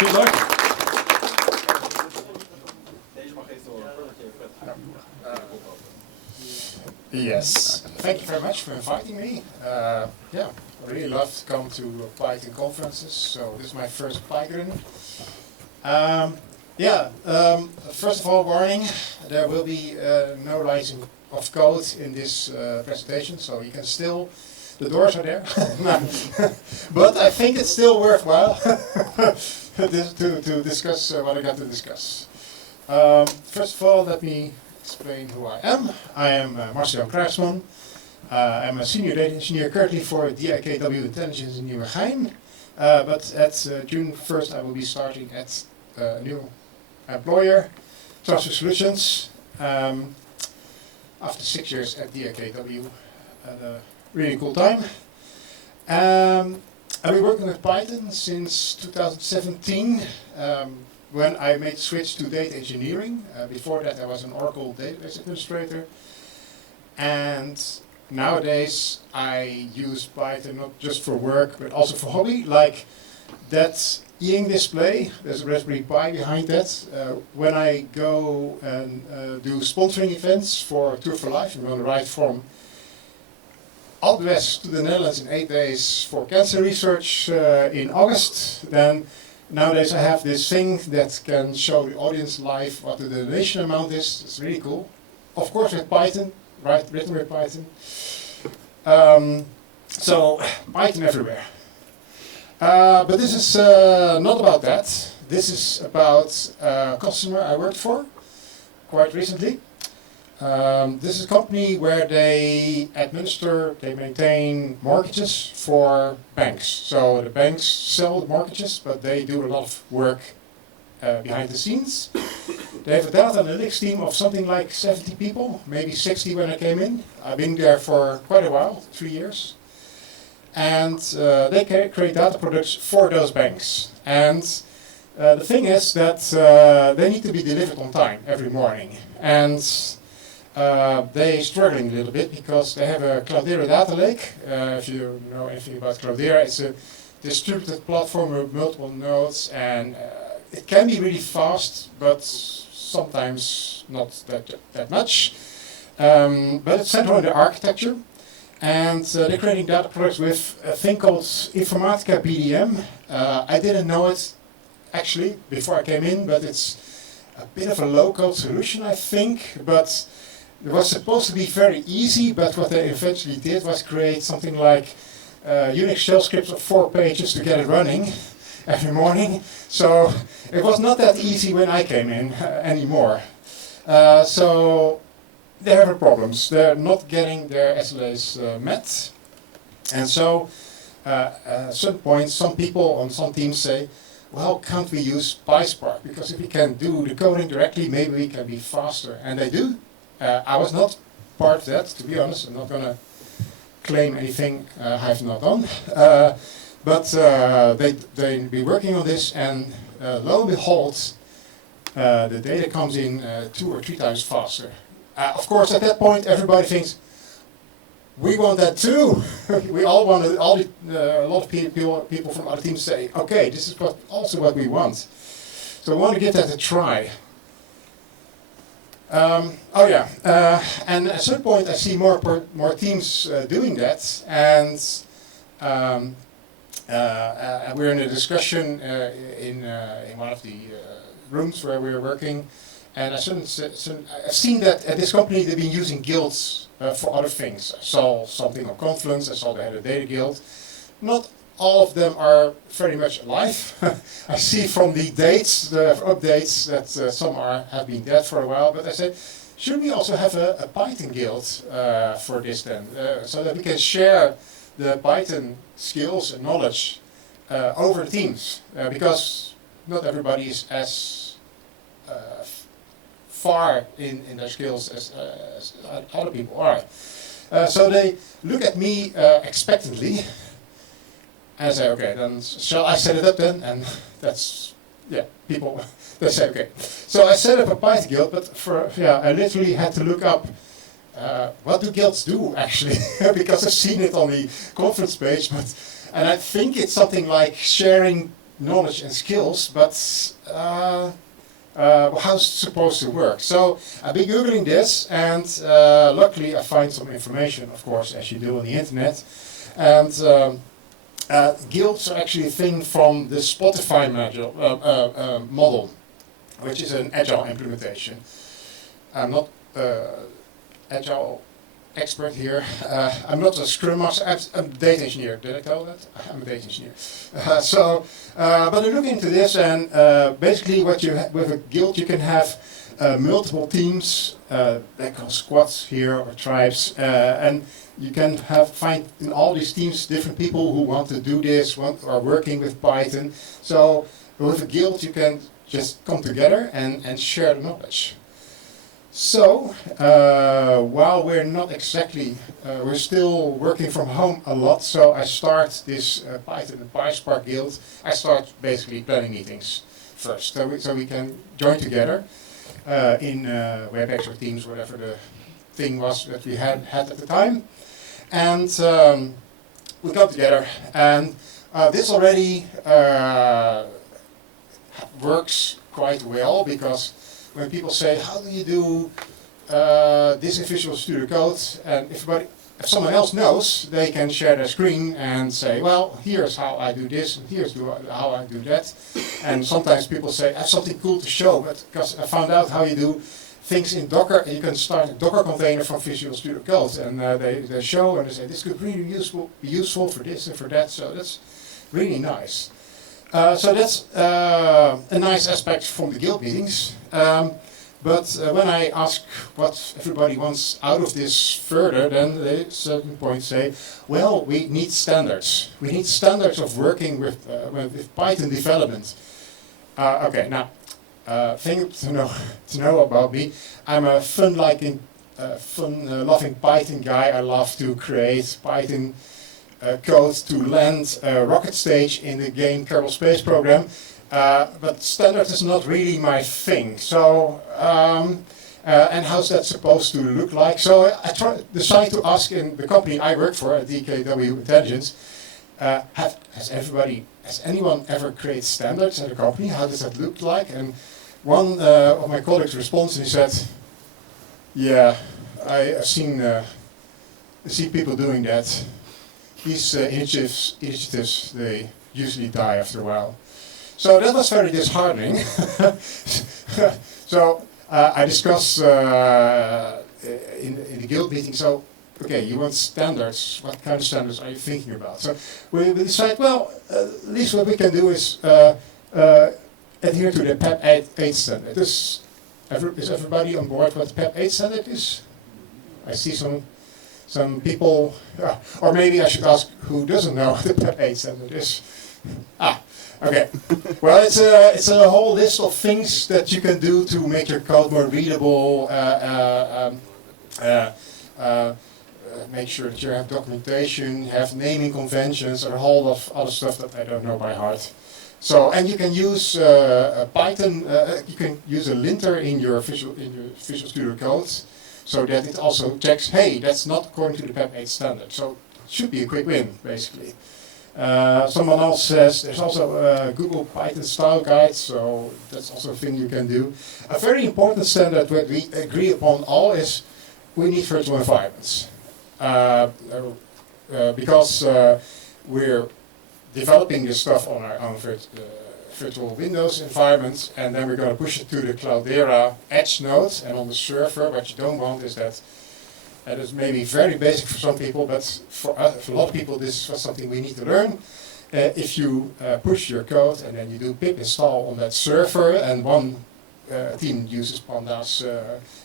Good luck. Yes, thank you very much for inviting me. Yeah, I really love to come to Python conferences, so this is my first Pygrunn. First of all, warning, there will be no license of code in this presentation, so you can still, the doors are there, but I think it's still worthwhile to discuss what I got to discuss. First of all, let me explain who I am. I am Marcel-Jan Krijgsman. I'm a senior data engineer currently for DIKW Intelligence in Nieuwegein. But at June 1st I will be starting at a new employer, Transfer Solutions. After 6 years at DIKW, had a really cool time. I've been working with Python since 2017. When I made the switch to data engineering. Before that I was an Oracle database administrator. And nowadays I use Python not just for work but also for hobby. Like that e-ink display, there's a Raspberry Pi behind that. When I go and do sponsoring events for Tour for Life, I'm on the right from all the west to the Netherlands in 8 days for cancer research in August. Then nowadays I have this thing that can show the audience live what the donation amount is. It's really cool. Of course with Python, right? Written with Python. So Python everywhere. But this is not about that. This is about a customer I worked for quite recently. This is a company where they maintain mortgages for banks. So the banks sell the mortgages, but they do a lot of work behind the scenes. They have a data analytics team of something like 70 people, maybe 60 when I came in. I've been there for quite a while, 3 years. And they create data products for those banks. And the thing is that they need to be delivered on time every morning. And they're struggling a little bit because they have a Cloudera data lake. If you know anything about Cloudera, it's a distributed platform with multiple nodes, and it can be really fast, but sometimes not that much. But it's central in the architecture, and they're creating data products with a thing called Informatica BDM. I didn't know it actually before I came in, but it's a bit of a low-code solution, I think. But it was supposed to be very easy, but what they eventually did was create something like Unix shell scripts of 4 pages to get it running every morning. So it was not that easy when I came in anymore. So they have problems. They're not getting their SLAs met. And so at some point, some people on some teams say, well, can't we use PySpark? Because if we can do the coding directly, maybe we can be faster. And they do. I was not part of that, to be honest. I'm not going to claim anything I have not done. But they be working on this, and lo and behold, the data comes in 2 or 3 times faster. Of course, at that point, everybody thinks, we want that too. We all want it. A lot of people from other teams say, okay, this is also what we want. So I want to give that a try. And at some point I see more teams doing that, and we're in a discussion in one of the rooms where we're working, and I've seen that at this company they've been using guilds for other things. I saw something on Confluence, I saw they had a data guild. Not all of them are very much alive. I see from the dates, the updates, that some have been dead for a while, but I said, should we also have a Python guild for this then? So that we can share the Python skills and knowledge over teams, because not everybody is as far in their skills as other people are. So they look at me expectantly, and I say, okay, then shall I set it up then? And that's, yeah, people, they say, okay. So I set up a Python guild, but I literally had to look up what do guilds do actually, because I've seen it on the conference page, and I think it's something like sharing knowledge and skills, but how's it supposed to work? So I've been Googling this, and luckily I find some information, of course, as you do on the internet. And guilds are actually a thing from the Spotify model, which is an agile implementation. I'm not agile expert here. I'm not a Scrum Master. I'm a data engineer. Did I tell that? I'm a data engineer. But I look into this, and basically, what you with a guild, you can have multiple teams. They call squads here or tribes, and you can find in all these teams different people who want to do this, are working with Python. So with a guild, you can just come together and share the knowledge. So, while we're not exactly, we're still working from home a lot, so I start this Python and PySpark guild. I start basically planning meetings first, so we can join together in WebEx or Teams, whatever the thing was that we had at the time. And we come together, and this already works quite well, because when people say, how do you do this in Visual Studio Code, and if someone else knows, they can share their screen and say, well, here's how I do this, and here's how I do that. And sometimes people say, I have something cool to show, but because I found out how you do things in Docker, and you can start a Docker container from Visual Studio Code, and they show and they say, this could really be useful for this and for that, so that's really nice. So that's a nice aspect from the guild meetings. But when I ask what everybody wants out of this further, then they at a certain point say, well, we need standards. We need standards of working with Python development. Okay, now, thing to know about me, I'm a fun-loving Python guy. I love to create Python code to land a rocket stage in the game Kerbal Space Program. But standard is not really my thing. So, and how's that supposed to look like? So I decided to ask in the company I work for, at DKW Intelligence, has anyone ever created standards at a company? How does that look like? And one of my colleagues responded and he said, yeah, I've seen people doing that. These initiatives, they usually die after a while. So that was very disheartening. So I discussed in the guild meeting, so, okay, you want standards, what kind of standards are you thinking about? So we decided, well, at least what we can do is adhere to the PEP 8 standard. Is everybody on board what the PEP 8 standard is? I see some people, or maybe I should ask who doesn't know what the PEP 8 standard is. Okay. Well, it's a whole list of things that you can do to make your code more readable. Make sure that you have documentation, have naming conventions, and a whole lot of other stuff that I don't know by heart. So, and you can use Python. You can use a linter in your Visual Studio Code, so that it also checks, hey, that's not according to the PEP 8 standard. So it should be a quick win, basically. Someone else says there's also a Google Python style guide, so that's also a thing you can do. A very important standard that we agree upon all is we need virtual environments. Because we're developing this stuff on our own virtual Windows environment, and then we're going to push it to the Cloudera Edge node, and on the server, what you don't want is that. That is maybe very basic for some people, but for a lot of people this was something we need to learn. If you push your code and then you do pip install on that server, and one team uses Pandas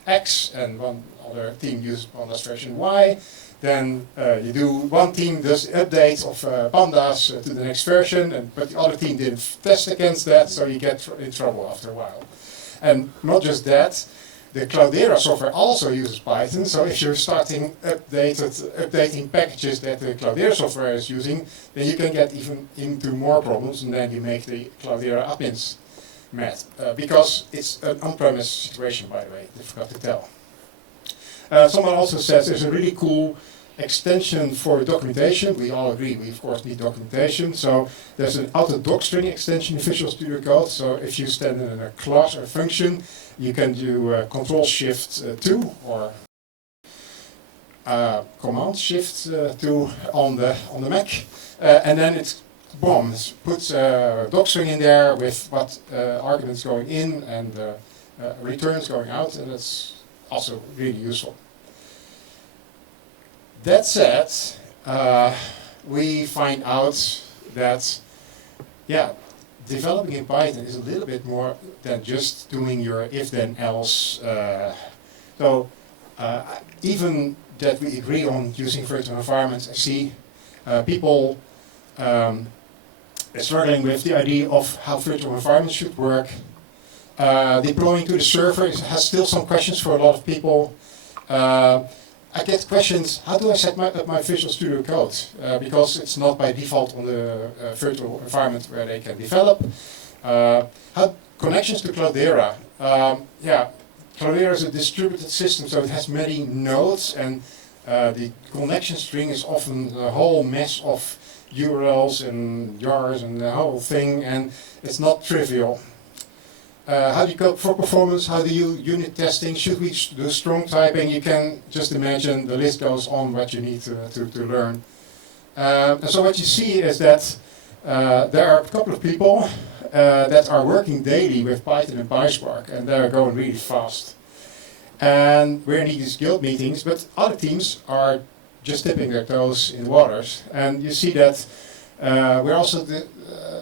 X and one other team uses Pandas version Y, then you do one team does the update of Pandas to the next version, but the other team didn't test against that, so you get in trouble after a while. And not just that, the Cloudera software also uses Python, so if you're starting updating packages that the Cloudera software is using, then you can get even into more problems, and then you make the Cloudera admins mad. Because it's an on-premise situation, by the way, I forgot to tell. Someone also says there's a really cool extension for documentation. We all agree we of course need documentation. So there's an auto docstring extension in Visual Studio Code. So if you stand in a class or a function, you can do Control Shift 2 or Command Shift 2 on the Mac, and then it's boom, puts a docstring in there with what arguments going in and returns going out, and that's also really useful. That said, we find out that, yeah, developing in Python is a little bit more than just doing your if-then-else. Even that we agree on using virtual environments, I see people struggling with the idea of how virtual environments should work. Deploying to the server has still some questions for a lot of people. I get questions, how do I set up my Visual Studio Code? Because it's not by default on the virtual environment where they can develop. How connections to Cloudera. Yeah, Cloudera is a distributed system, so it has many nodes, and the connection string is often a whole mess of URLs and jars and the whole thing, and it's not trivial. How do you code for performance? How do you unit testing? Should we do strong typing? You can just imagine the list goes on what you need to learn. And so what you see is that there are a couple of people that are working daily with Python and PySpark, and they're going really fast. And we're in these guild meetings, but other teams are just dipping their toes in the waters. And you see that we're also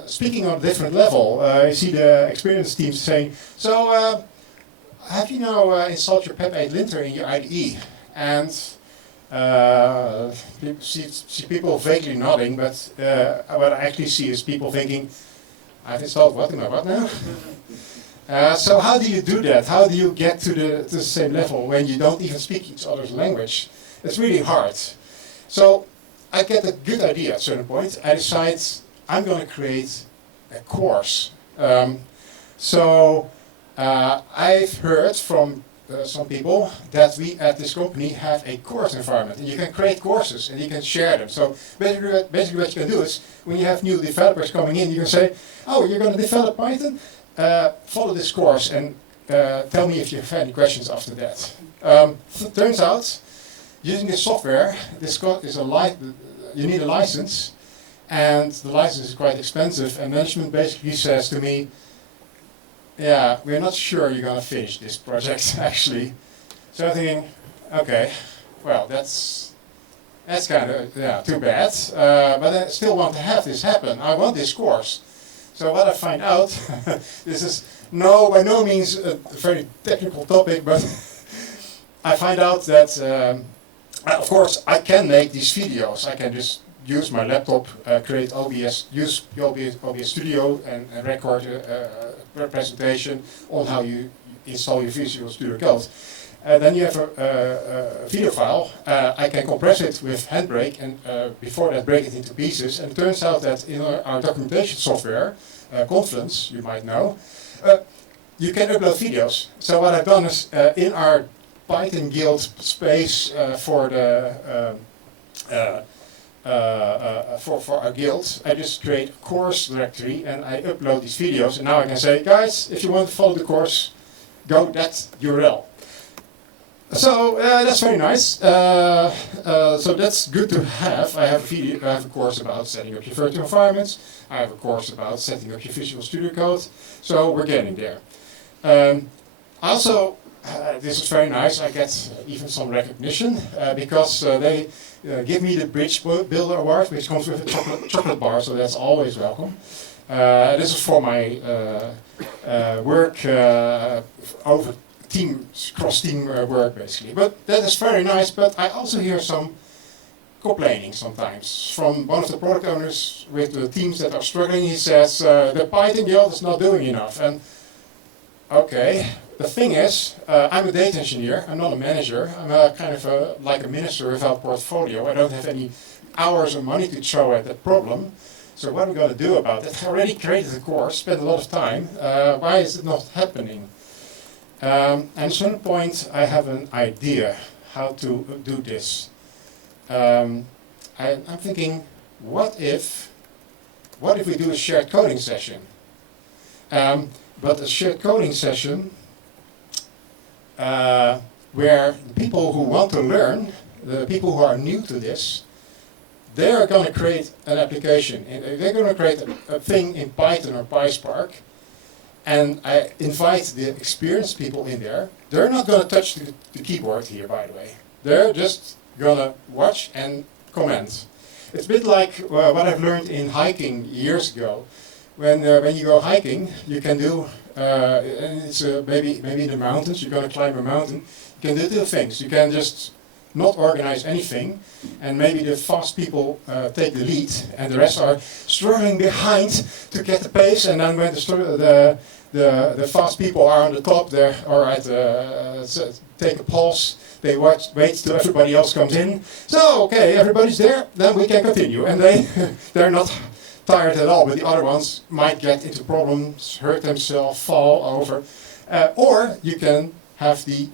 speaking on a different level. You see the experienced teams saying, so have you now installed your PEP 8 linter in your IDE? And see people vaguely nodding, but what I actually see is people thinking, I've installed what in my what now? So how do you do that? How do you get to the same level when you don't even speak each other's language? It's really hard. So I get a good idea at a certain point. I decide I'm going to create a course. I've heard from some people that we at this company have a course environment, and you can create courses and you can share them. So basically what you can do is when you have new developers coming in, you can say, oh, you're going to develop Python? Follow this course and tell me if you have any questions after that. Turns out, using this software, this code is you need a license, and the license is quite expensive, and management basically says to me, yeah, we're not sure you're going to finish this project, actually. So I'm thinking, okay, well, that's kind of too bad, but I still want to have this happen. I want this course. So what I find out, this is by no means a very technical topic, but I find out that, of course, I can make these videos. I can just use my laptop, create OBS, use the OBS Studio and record a presentation on how you install your Visual Studio Code. Then you have a video file. I can compress it with Handbrake and before that break it into pieces. And it turns out that in our documentation software, Confluence, you might know, you can upload videos. So what I've done is in our Python guild space for the for our guild, I just create a course directory and I upload these videos. And now I can say, guys, if you want to follow the course, go that URL. So that's very nice. So that's good to have. I have a course about setting up your virtual environments. I have a course about setting up your Visual Studio Code. So we're getting there. Also, this is very nice. I get even some recognition because they give me the Bridge Builder Award, which comes with a chocolate bar. So that's always welcome. This is for my work over cross-team work, basically. But that is very nice, but I also hear some complaining sometimes from one of the product owners with the teams that are struggling. He says, the Python guild is not doing enough. And okay, the thing is, I'm a data engineer, I'm not a manager. I'm kind of like a minister without portfolio. I don't have any hours or money to throw at that problem. So what are we going to do about it? I already created a course, spent a lot of time. Why is it not happening? At some point I have an idea how to do this. I'm thinking, what if we do a shared coding session? But a shared coding session where the people who want to learn, the people who are new to this, they're going to create an application. They're going to create a thing in Python or PySpark, and I invite the experienced people in there. They're not going to touch the keyboard here, by the way. They're just going to watch and comment. It's a bit like what I've learned in hiking years ago. When you go hiking, you can do, and it's maybe in the mountains, you're going to climb a mountain, you can do two things. You can just not organize anything, and maybe the fast people take the lead, and the rest are struggling behind to get the pace, and then when the fast people are on the top, they're, all right, take a pause, they wait till everybody else comes in. So, okay, everybody's there, then we can continue. And they're not tired at all, but the other ones might get into problems, hurt themselves, fall over. Or you can have the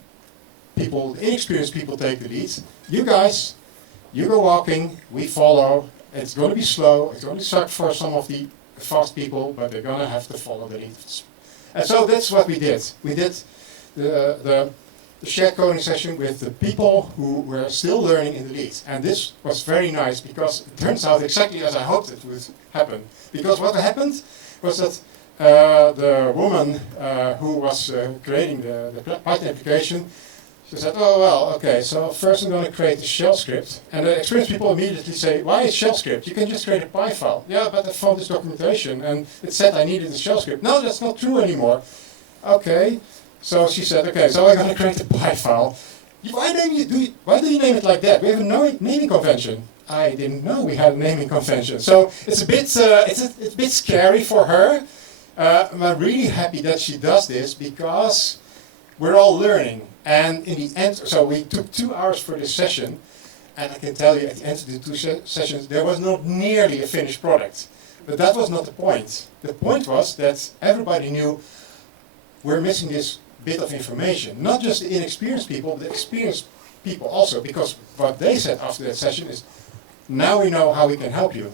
inexperienced people take the lead. You guys, you go walking, we follow. It's going to be slow, it's going to suck for some of the fast people, but they're going to have to follow the lead. And so that's what we did. We did the shared coding session with the people who were still learning in the lead. And this was very nice because it turns out exactly as I hoped it would happen. Because what happened was that the woman who was creating the Python application, she said, oh well, okay, so first I'm going to create a shell script. And the experienced people immediately say, why a shell script? You can just create a Py file. Yeah, but I found this documentation and it said I needed a shell script. No, that's not true anymore. Okay, so she said, okay, so I'm going to create a Py file. Why do you name it like that? We have a naming convention. I didn't know we had a naming convention. So it's a bit scary for her. I'm really happy that she does this because we're all learning. And in the end, so we took 2 hours for this session, and I can tell you at the end of the 2 sessions, there was not nearly a finished product. But that was not the point. The point was that everybody knew we're missing this bit of information. Not just the inexperienced people, but the experienced people also, because what they said after that session is, now we know how we can help you.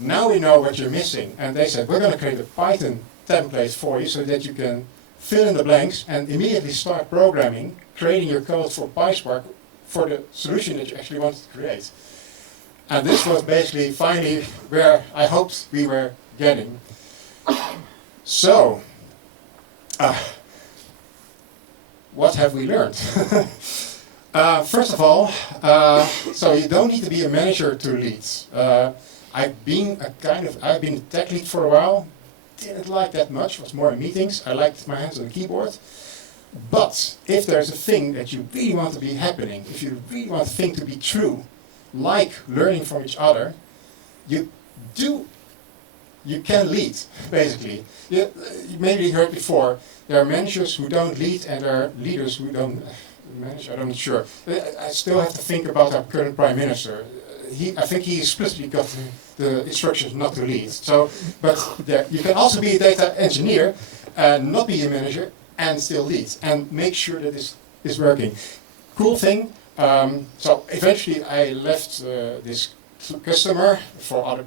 Now we know what you're missing. And they said, we're going to create a Python template for you so that you can fill in the blanks and immediately start programming, creating your code for PySpark for the solution that you actually wanted to create. And this was basically finally where I hoped we were getting. So, what have we learned? First of all, so you don't need to be a manager to lead. I've been a tech lead for a while. Didn't like that much, was more in meetings. I liked my hands on the keyboard. But if there's a thing that you really want to be happening, if you really want a thing to be true, like learning from each other, you can lead, basically. You maybe heard before, there are managers who don't lead and there are leaders who don't manage. I'm not sure. I still have to think about our current Prime Minister. I think he explicitly got the instructions not to lead. So, but you can also be a data engineer, not be a manager, and still lead, and make sure that this is working. Cool thing. So eventually I left this customer for other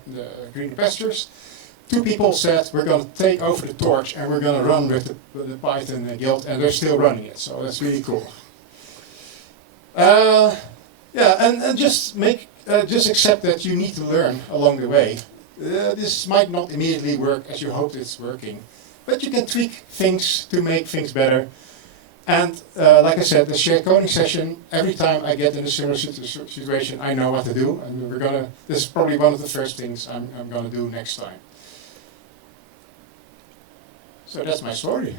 green pastures. 2 people said we're going to take over the torch and we're going to run with the Python guild, and they're still running it. So that's really cool. And just accept that you need to learn along the way. This might not immediately work as you hoped it's working, but you can tweak things to make things better. And like I said, the shared coding session, every time I get in a similar situation, I know what to do, and this is probably one of the first things I'm going to do next time. So that's my story.